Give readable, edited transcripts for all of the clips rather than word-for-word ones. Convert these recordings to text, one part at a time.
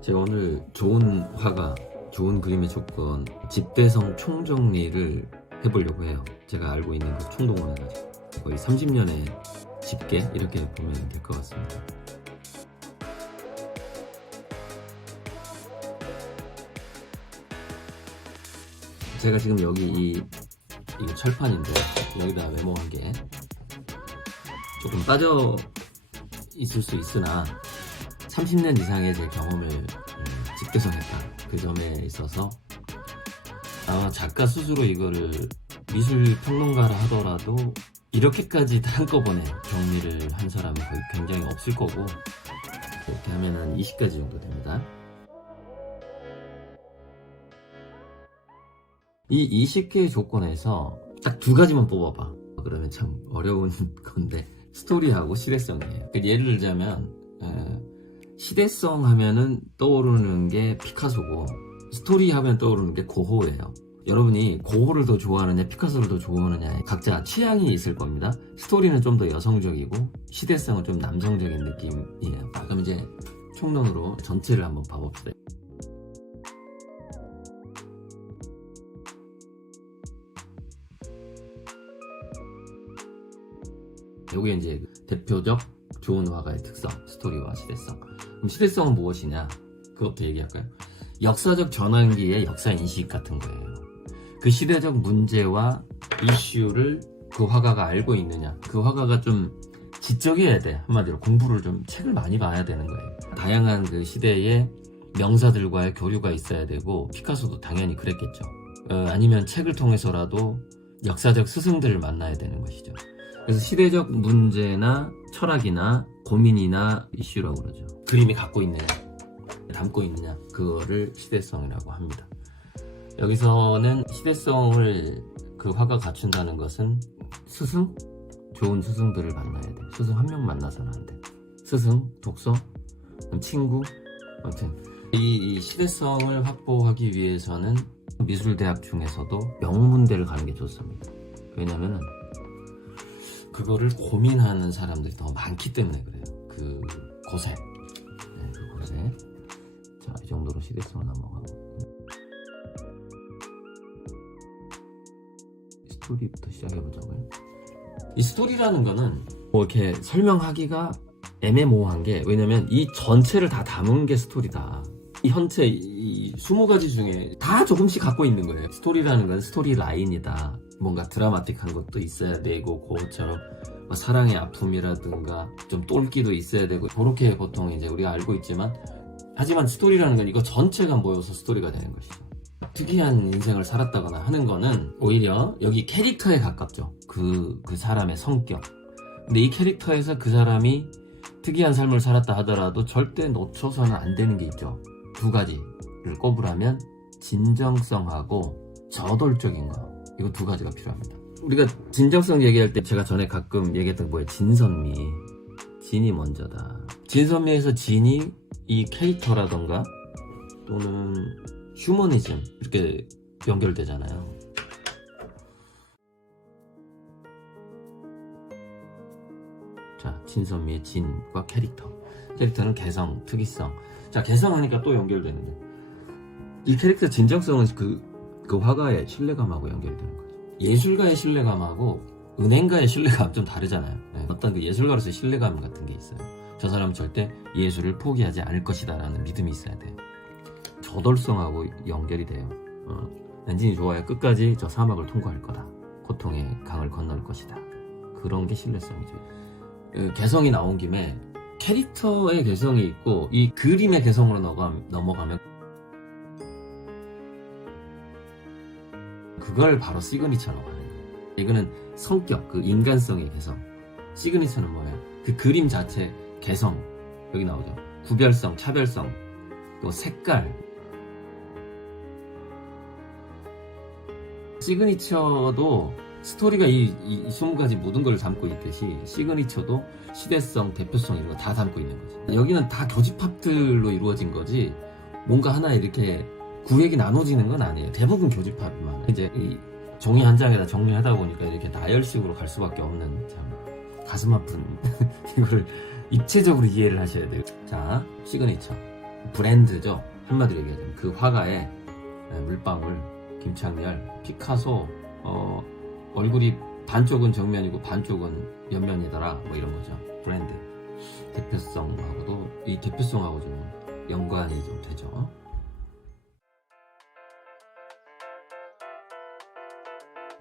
제가 오늘 좋은 화가, 좋은 그림의 조건, 집대성 총정리를 해보려고 해요. 제가 알고 있는 그 총동원을 가지고 거의 30년의 집계 이렇게 보면 될 것 같습니다. 제가 지금 여기 이게 철판인데 여기다 메모한 게 조금 빠져 있을 수 있으나 30년 이상의 제 경험을 집대성했다. 그 점에 있어서 아마 작가 스스로 이거를 미술평론가라 하더라도 이렇게까지 다 한꺼번에 정리를 한 사람은 거의 굉장히 없을 거고, 이렇게 하면 한 20가지 정도 됩니다. 이 20개의 조건에서 딱 두 가지만 뽑아봐. 그러면 참 어려운 건데, 스토리하고 시대성이에요. 예를 들자면 시대성 하면은 떠오르는 게 피카소고, 스토리 하면 떠오르는 게 고호예요. 여러분이 고호를 더 좋아하느냐 피카소를 더 좋아하느냐 각자 취향이 있을 겁니다. 스토리는 좀 더 여성적이고 시대성은 좀 남성적인 느낌이에요. 그럼 이제 총론으로 전체를 한번 봐봅시다. 요게 이제 대표적 좋은 화가의 특성, 스토리와 시대성. 그럼 시대성은 무엇이냐? 그것도 얘기할까요? 역사적 전환기의 역사인식 같은 거예요. 그 시대적 문제와 이슈를 그 화가가 알고 있느냐. 그 화가가 좀 지적이어야 돼. 한마디로 공부를 좀, 책을 많이 봐야 되는 거예요. 다양한 그 시대의 명사들과의 교류가 있어야 되고, 피카소도 당연히 그랬겠죠. 아니면 책을 통해서라도 역사적 스승들을 만나야 되는 것이죠. 그래서 시대적 문제나 철학이나 고민이나 이슈라고 그러죠. 그림이 갖고 있느냐, 담고 있느냐, 그거를 시대성이라고 합니다. 여기서는 시대성을 그 화가 갖춘다는 것은 스승? 좋은 스승들을 만나야 돼. 스승 한 명 만나서는 안 돼. 스승, 독서, 친구, 아무튼 이 시대성을 확보하기 위해서는 미술대학 중에서도 명문대를 가는 게 좋습니다. 왜냐면은 그거를 고민하는 사람들이 더 많기 때문에 그래요. 그 곳에. 네, 그 곳에. 자, 이 정도로 시대성을 넘어가고. 스토리부터 시작해보자고요. 이 스토리라는 거는 뭐 이렇게 설명하기가 애매모호한 게, 왜냐면 이 전체를 다 담은 게 스토리다. 이 현체 이 20가지 중에 다 조금씩 갖고 있는 거예요. 스토리라는 건 스토리 라인이다. 뭔가 드라마틱한 것도 있어야 되고, 그것처럼 사랑의 아픔이라든가 좀 똘끼도 있어야 되고, 그렇게 보통 이제 우리가 알고 있지만, 하지만 스토리라는 건 이거 전체가 모여서 스토리가 되는 것이죠. 특이한 인생을 살았다거나 하는 거는 오히려 여기 캐릭터에 가깝죠. 그 사람의 성격. 근데 이 캐릭터에서 그 사람이 특이한 삶을 살았다 하더라도 절대 놓쳐서는 안 되는 게 있죠. 두 가지를 꼽으라면 진정성하고 저돌적인 거. 이거 두 가지가 필요합니다. 우리가 진정성 얘기할 때 제가 전에 가끔 얘기했던 거예요. 진선미. 진이 먼저다. 진선미에서 진이 이 캐릭터라던가 또는 휴머니즘 이렇게 연결되잖아요. 자, 진선미의 진과 캐릭터. 캐릭터는 개성, 특이성. 자, 개성하니까 또 연결되는 게, 이 캐릭터 진정성은 그 화가의 신뢰감하고 연결되는 거죠. 예술가의 신뢰감하고 은행가의 신뢰감 좀 다르잖아요. 네. 어떤 그 예술가로서의 신뢰감 같은 게 있어요. 저 사람은 절대 예술을 포기하지 않을 것이다 라는 믿음이 있어야 돼요. 저돌성하고 연결이 돼요. 엔진이 좋아야 끝까지 저 사막을 통과할 거다. 고통의 강을 건널 것이다. 그런 게 신뢰성이죠. 개성이 나온 김에 캐릭터의 개성이 있고 이 그림의 개성으로 넘어가면 그걸 바로 시그니처라고 하는 거예요. 이거는 성격, 그 인간성의 개성. 시그니처는 뭐예요? 그 그림 자체 개성. 여기 나오죠. 구별성, 차별성, 또 색깔. 시그니처도 스토리가 이 20가지 모든 걸 담고 있듯이 시그니처도 시대성, 대표성 이런 거 다 담고 있는 거죠. 여기는 다 교집합들로 이루어진 거지 뭔가 하나 이렇게 구획이 나눠지는 건 아니에요. 대부분 교집합만. 이제 이 종이 한 장에다 정리하다 보니까 이렇게 나열식으로 갈 수밖에 없는 참 가슴 아픈 이거를 입체적으로 이해를 하셔야 돼요. 자, 시그니처. 브랜드죠. 한마디로 얘기하자면 그 화가의 물방울, 김창렬, 피카소, 얼굴이 반쪽은 정면이고 반쪽은 옆면이더라, 뭐 이런 거죠. 브랜드 대표성하고도, 이 대표성하고 좀 연관이 좀 되죠.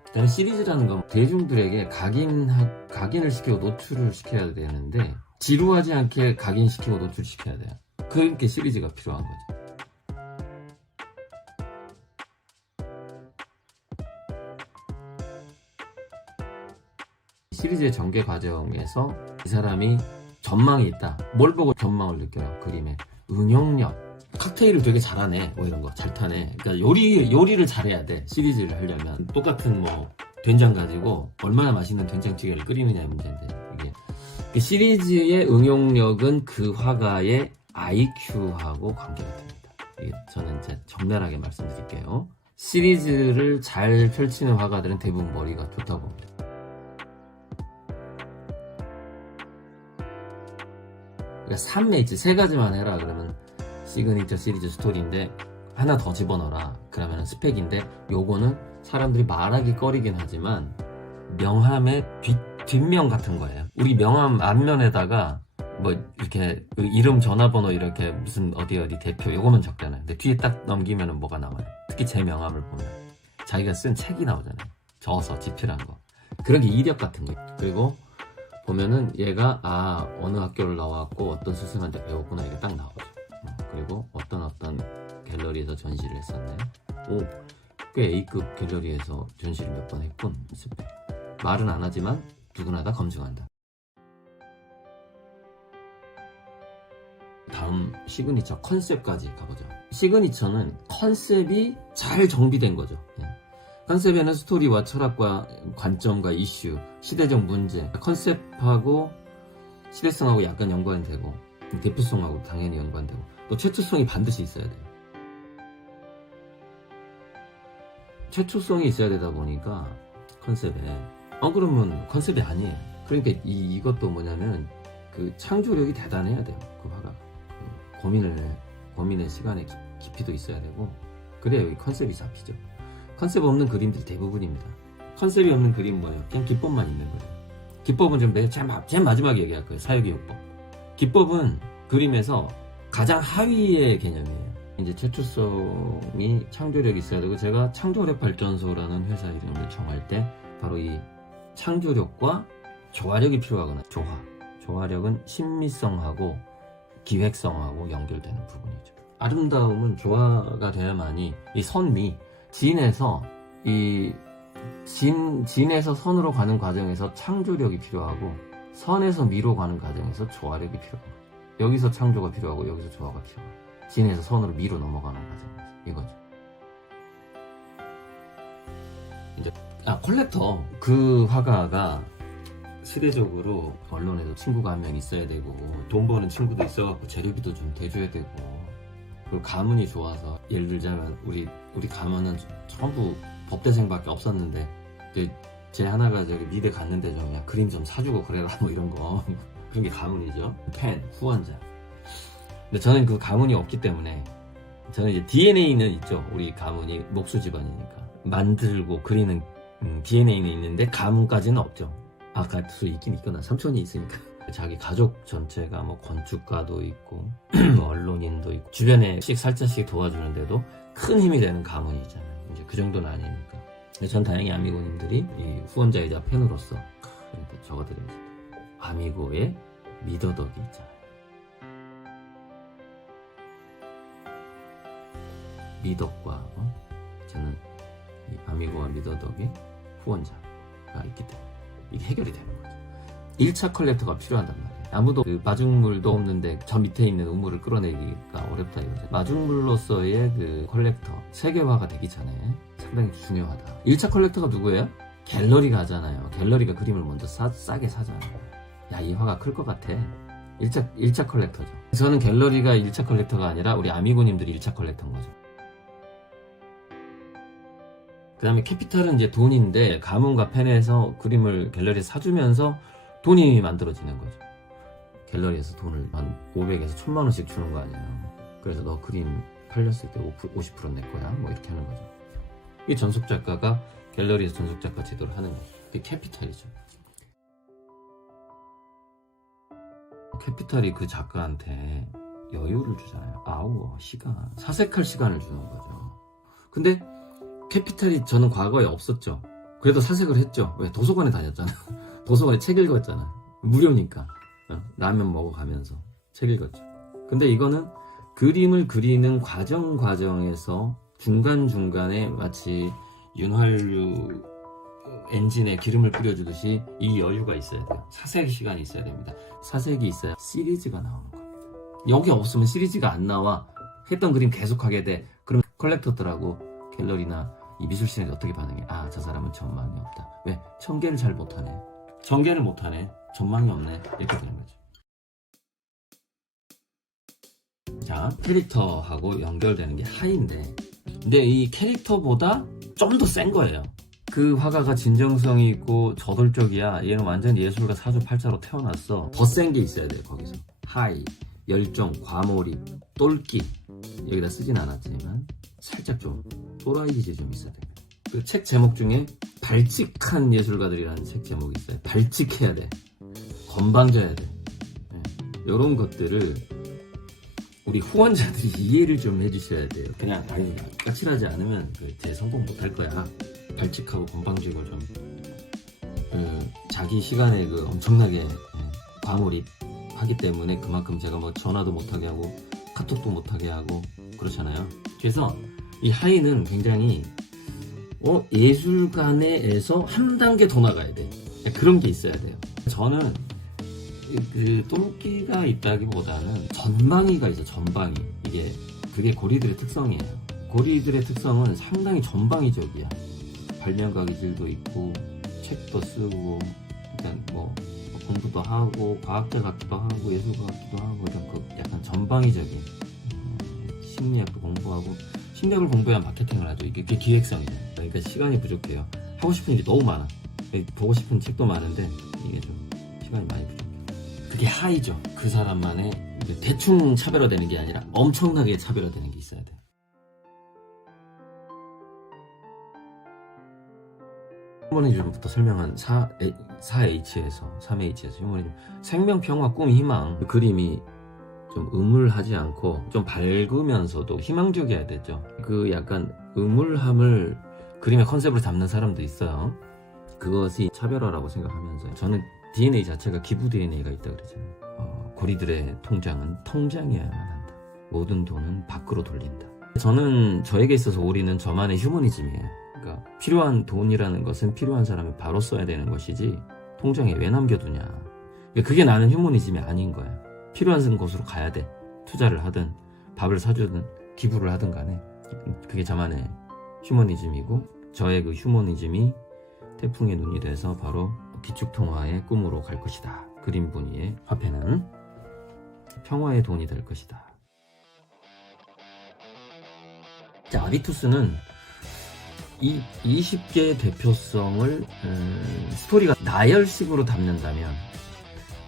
일단 시리즈라는 건 대중들에게 각인을 시키고 노출을 시켜야 되는데, 지루하지 않게 각인시키고 노출시켜야 돼요. 그러니까 시리즈가 필요한 거죠. 시리즈의 전개 과정에서 이 사람이 전망이 있다. 뭘 보고 전망을 느껴요? 그림의 응용력. 칵테일을 되게 잘하네, 뭐 이런 거 잘 타네. 그러니까 요리를 잘해야 돼. 시리즈를 하려면 똑같은 뭐 된장 가지고 얼마나 맛있는 된장찌개를 끓이느냐의 문제인데, 이게 그 시리즈의 응용력은 그 화가의 IQ하고 관계가 됩니다. 이게 저는 이제 정면하게 말씀드릴게요. 시리즈를 잘 펼치는 화가들은 대부분 머리가 좋다고 봅니다. 그러니까 3매치 3가지만 해라 그러면 시그니처 시리즈 스토리인데, 하나 더 집어넣어라 그러면 스펙인데, 요거는 사람들이 말하기 꺼리긴 하지만 명함의 뒷면 같은 거예요. 우리 명함 앞면에다가 뭐 이렇게 이름, 전화번호, 이렇게 무슨 어디 대표 요거만 적잖아요. 근데 뒤에 딱 넘기면은 뭐가 나와요? 특히 제 명함을 보면 자기가 쓴 책이 나오잖아요. 저서 집필한 거. 그런 게 이력 같은 거. 그리고 보면은 얘가 어느 학교를 나왔고 어떤 스승한테 배웠구나, 이게 딱 나오죠. 그리고 어떤 갤러리에서 전시를 했었네. 꽤 A급 갤러리에서 전시를 몇 번 했군. 스펙. 말은 안 하지만 누구나 다 검증한다. 다음 시그니처 컨셉까지 가보죠. 시그니처는 컨셉이 잘 정비된 거죠. 컨셉에는 스토리와 철학과 관점과 이슈, 시대적 문제, 컨셉하고 시대성하고 약간 연관이 되고, 대표성하고 당연히 연관되고, 또 최초성이 반드시 있어야 돼요. 최초성이 있어야 되다 보니까 컨셉에, 그러면 컨셉이 아니에요. 그러니까 이것도 뭐냐면 그 창조력이 대단해야 돼요. 그 화가 고민의 시간의 깊이도 있어야 되고, 그래야 여기 컨셉이 잡히죠. 컨셉 없는 그림들이 대부분입니다. 컨셉이 없는 그림 뭐예요? 그냥 기법만 있는 거예요. 기법은 좀 제일 마지막에 얘기할 거예요. 사유기요법. 기법은 그림에서 가장 하위의 개념이에요. 이제 최초성이, 창조력이 있어야 되고, 제가 창조력 발전소라는 회사 이름을 정할 때 바로 이 창조력과 조화력이 필요하거나, 조화력은 신미성하고 기획성하고 연결되는 부분이죠. 아름다움은 조화가 돼야만이, 이 선미, 진에서 선으로 가는 과정에서 창조력이 필요하고, 선에서 미로 가는 과정에서 조화력이 필요하고, 여기서 창조가 필요하고 여기서 조화가 필요하고, 진에서 선으로 미로 넘어가는 과정에서, 이거죠. 이제 콜렉터, 그 화가가 시대적으로 언론에도 친구가 한 명 있어야 되고, 돈 버는 친구도 있어갖고 재료비도 좀 대줘야 되고, 그리고 가문이 좋아서, 예를 들자면 우리 가문은 전부 법대생밖에 없었는데, 제 하나가 저기 미대 갔는데 좀 그냥 그림 좀 사주고 그래라, 뭐 이런 거. 그런 게 가문이죠. 팬, 후원자. 근데 저는 그 가문이 없기 때문에, 저는 이제 DNA는 있죠. 우리 가문이 목수 집안이니까 만들고 그리는 DNA는 있는데 가문까지는 없죠. 가수 있긴 있구나. 삼촌이 있으니까. 자기 가족 전체가 뭐 건축가도 있고 뭐 언론인도 있고, 주변에 살짝씩 도와주는데도 큰 힘이 되는 가문이 있잖아요. 이제 그 정도는 아니니까. 전 다행히 아미고님들이 이 후원자이자 팬으로서 이렇게 적어드립니다. 아미고의 미더덕이 있잖아요. 미덕과 저는 이 아미고와 미더덕의 후원자가 있기 때문에 이게 해결이 되는 거죠. 1차 컬렉터가 필요하단 말이에요. 아무도 그 마중물도 없는데 저 밑에 있는 우물을 끌어내기가 어렵다 이거죠. 마중물로서의 그 컬렉터, 세계화가 되기 전에 상당히 중요하다. 1차 컬렉터가 누구예요? 갤러리가 하잖아요. 갤러리가 그림을 먼저 싸게 사잖아요. 야, 이 화가 클 것 같아. 1차 컬렉터죠. 저는 갤러리가 1차 컬렉터가 아니라 우리 아미고님들이 1차 컬렉터인 거죠. 그 다음에 캐피탈은 이제 돈인데, 가문과 팬에서 그림을 갤러리에 사주면서 돈이 만들어지는 거죠. 갤러리에서 돈을 한 500에서 1000만 원씩 주는 거 아니에요. 그래서 너 그림 팔렸을 때 50% 내 거야. 뭐 이렇게 하는 거죠. 이 전속 작가가 갤러리에서 전속 작가 제도를 하는 거죠. 그게 캐피탈이죠. 캐피탈이 그 작가한테 여유를 주잖아요. 아우어, 시간, 사색할 시간을 주는 거죠. 근데 캐피탈이 저는 과거에 없었죠. 그래도 사색을 했죠. 왜? 도서관에 다녔잖아요. 도서관에 책 읽었잖아요. 무료니까. 라면 먹어가면서 책 읽었죠. 근데 이거는 그림을 그리는 과정에서 중간중간에 마치 윤활유 엔진에 기름을 뿌려주듯이 이 여유가 있어야 돼요. 사색 시간이 있어야 됩니다. 사색이 있어야 시리즈가 나오는 거예요. 여기 없으면 시리즈가 안 나와. 했던 그림 계속하게 돼. 그럼 컬렉터들하고 갤러리나 이 미술실에 어떻게 반응해? 아, 저 사람은 전망이 없다. 왜? 전개를 잘 못하네. 전개를 못하네. 전망이 없네. 이렇게 되는 거죠. 자, 캐릭터하고 연결되는 게 하이인데, 근데 이 캐릭터보다 좀 더 센 거예요. 그 화가가 진정성이 있고 저돌적이야. 얘는 완전 예술가 사주팔자로 태어났어. 더 센 게 있어야 돼요. 거기서 하이, 열정, 과몰입, 똘끼. 여기다 쓰진 않았지만 살짝 좀 또라이 기질이 좀 있어야 됩니다. 그 책 제목 중에 발칙한 예술가들이라는 책 제목이 있어요. 발칙해야 돼. 건방져야 돼. 이런 것들을 우리 후원자들이 이해를 좀 해주셔야 돼요. 그냥 까칠하지 않으면 제 성공 못할 거야. 발칙하고 건방지고 좀 자기 시간에 엄청나게 과몰입하기 때문에 그만큼 제가 뭐 전화도 못하게 하고 카톡도 못하게 하고 그렇잖아요. 그래서 이 하이는 굉장히 예술가내에서 한 단계 더 나가야 돼. 그런 게 있어야 돼요. 저는 그 똘끼가 있다기보다는 전방위가 있어. 전방위. 그게 고리들의 특성이에요. 고리들의 특성은 상당히 전방위적이야. 발명가 기질도 있고 책도 쓰고 일단 뭐 공부도 하고 과학자 같기도 하고 예술가 같기도 하고 약간 전방위적인 심리학도 공부하고 심리학을 공부해야 마케팅을 하죠. 이게 기획성이에요. 그러니까 시간이 부족해요. 하고 싶은 일이 너무 많아. 보고 싶은 책도 많은데 이게 좀 시간이 많이 부족해요. 그게 하이죠. 그 사람만의 대충 차별화되는 게 아니라 엄청나게 차별화되는 게 있어야 돼. 휴머니즘부터 설명한 4H에서 3H에서 휴머니즘 생명, 평화, 꿈, 희망. 그 그림이 좀 음울하지 않고 좀 밝으면서도 희망적이어야 되죠. 그 약간 음울함을 그림의 컨셉으로 담는 사람도 있어요. 그것이 차별화라고 생각하면서 저는 DNA 자체가 기부 DNA가 있다 그러잖아요. 고리들의 통장은 통장이어야만 한다. 모든 돈은 밖으로 돌린다. 저는 저에게 있어서 오리는 저만의 휴머니즘이에요. 그러니까 필요한 돈이라는 것은 필요한 사람이 바로 써야 되는 것이지 통장에 왜 남겨두냐. 그게 나는 휴머니즘이 아닌 거야. 필요한 곳으로 가야 돼. 투자를 하든 밥을 사주든 기부를 하든 간에 그게 저만의 휴머니즘이고 저의 그 휴머니즘이 태풍의 눈이 돼서 바로 기축통화의 꿈으로 갈 것이다. 그림 분위의 화폐는 평화의 돈이 될 것이다. 자, 아비투스는 이 20개의 대표성을 스토리가 나열식으로 담는다면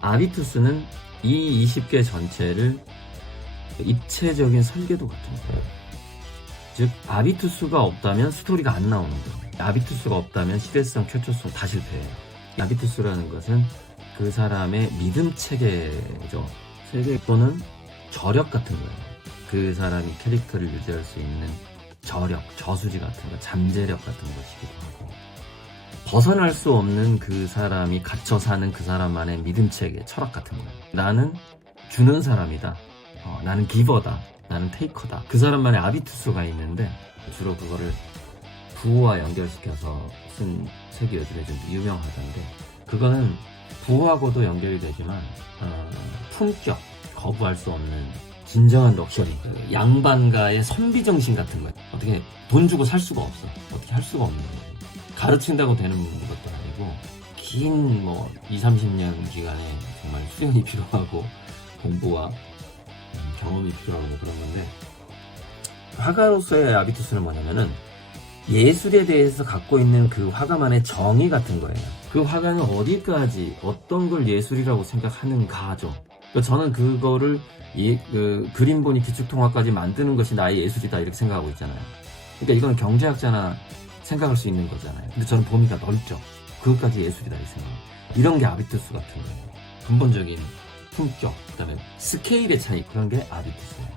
아비투스는 이 20개 전체를 입체적인 설계도 같은 거예요. 즉 아비투스가 없다면 스토리가 안 나오는 거예요. 아비투스가 없다면 시대성, 쾌초성 다 실패해요. 아비투스라는 것은 그 사람의 믿음 체계죠. 세계 또는 저력 같은 거예요. 그 사람이 캐릭터를 유지할 수 있는 저력, 저수지 같은 거, 잠재력 같은 것이기도 하고 벗어날 수 없는 그 사람이 갇혀 사는 그 사람만의 믿음 체계, 철학 같은 거예요. 나는 주는 사람이다. 나는 기버다. 나는 테이커다. 그 사람만의 아비투스가 있는데 주로 그거를 부호와 연결시켜서 쓴 책이 요즘에 좀 유명하던데 그거는 부호하고도 연결이 되지만 품격, 거부할 수 없는 진정한 럭셔리, 양반가의 선비정신 같은 거예요. 어떻게 돈 주고 살 수가 없어. 어떻게 할 수가 없는 거예요. 가르친다고 되는 것도 아니고 긴 20-30년 기간에 정말 수련이 필요하고 공부와 경험이 필요하고 그런 건데 화가로서의 아비투스는 뭐냐면은 예술에 대해서 갖고 있는 그 화가만의 정의 같은 거예요. 그 화가는 어디까지 어떤 걸 예술이라고 생각하는가죠. 그러니까 저는 그거를 그림 보니 기축통화까지 만드는 것이 나의 예술이다 이렇게 생각하고 있잖아요. 그러니까 이건 경제학자나 생각할 수 있는 거잖아요. 근데 저는 범위가 넓죠. 그것까지 예술이다 이 생각. 이런 게 아비투스 같은 거예요. 근본적인 품격, 그다음에 스케일의 차이, 그런 게 아비투스예요.